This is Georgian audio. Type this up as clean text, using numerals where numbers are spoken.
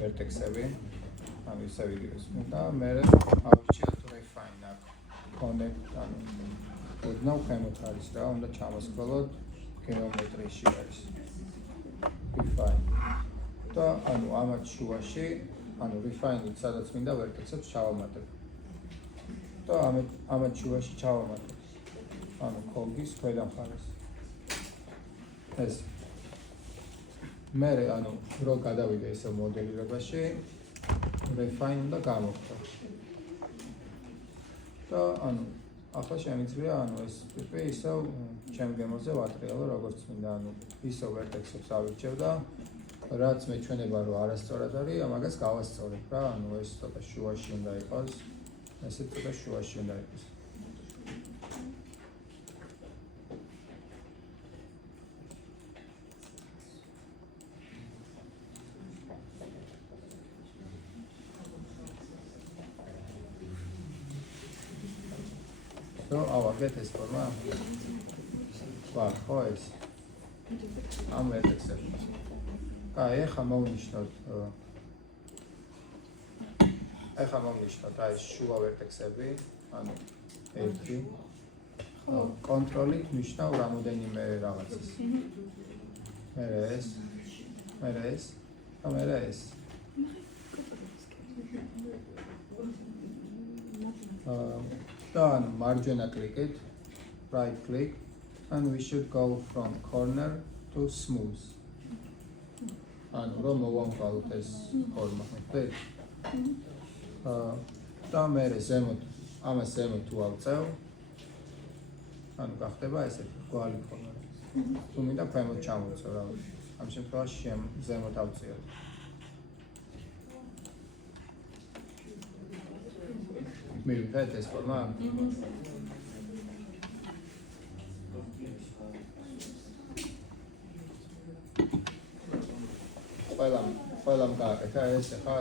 vertex-ები, ანუ ისე ვიდეოს. და მე ავირჩიოთ refine აქ. Connect, ანუ ოდნავ ქვემოთ არის რა, უნდა ჩამოსკოლოთ გეომეტრიაში არის. Refine. და ანუ ამათ შუაში, ანუ refine-ით სადაც მინდა vertex-ებს ჩავამატებ. და ამათ შუაში ჩავამატებ. ანუ cog-ის ქვედა მხარეს. ეს მე ანუ რო გადავიდე ესე მოდელირებაში refine უნდა გამოვხდა. და ანუ ახლა შემიძლია ანუ ეს ტიპი ისევ ჩემ გემოზე ვატრიალო როგორც მინდა, ანუ ისევ vertex-ებს ავირჩევ და რაც მეჩვენება რომ არასწორად არის, ამაგას გავასწორებ რა, ანუ ეს ცოტა შუაში უნდა იყოს. ესე ცოტა შუაში უნდა იყოს. ავაგეთ ეს ფორმა. ხო ეს. ამ vertex-ები. აი, ახლა მოვნიშნოთ აი შუა vertex-ები, ანუ 1. კონტროლით ნიშნავ რამოდენიმე რაღაცას. მე ეს და მე ეს. და ანუ მარჯვენა კლიკით, right click, and we should go from corner to smooth. ანუ რომ მოვამყალოთ ეს ფორმა, ხეთ? და მე ზემოთ, ამას ზემოთ თუ ავწევ, ანუ გახდება ესეთი გვალი ფორმა. თუ მინდა ქვემოთ ჩამოვწევ რა. ამ შემთხვევაში ზემოთ ავწიოთ. მივიღეთ ეს ფორმა? ყველამ გააკეთა ეს ახლა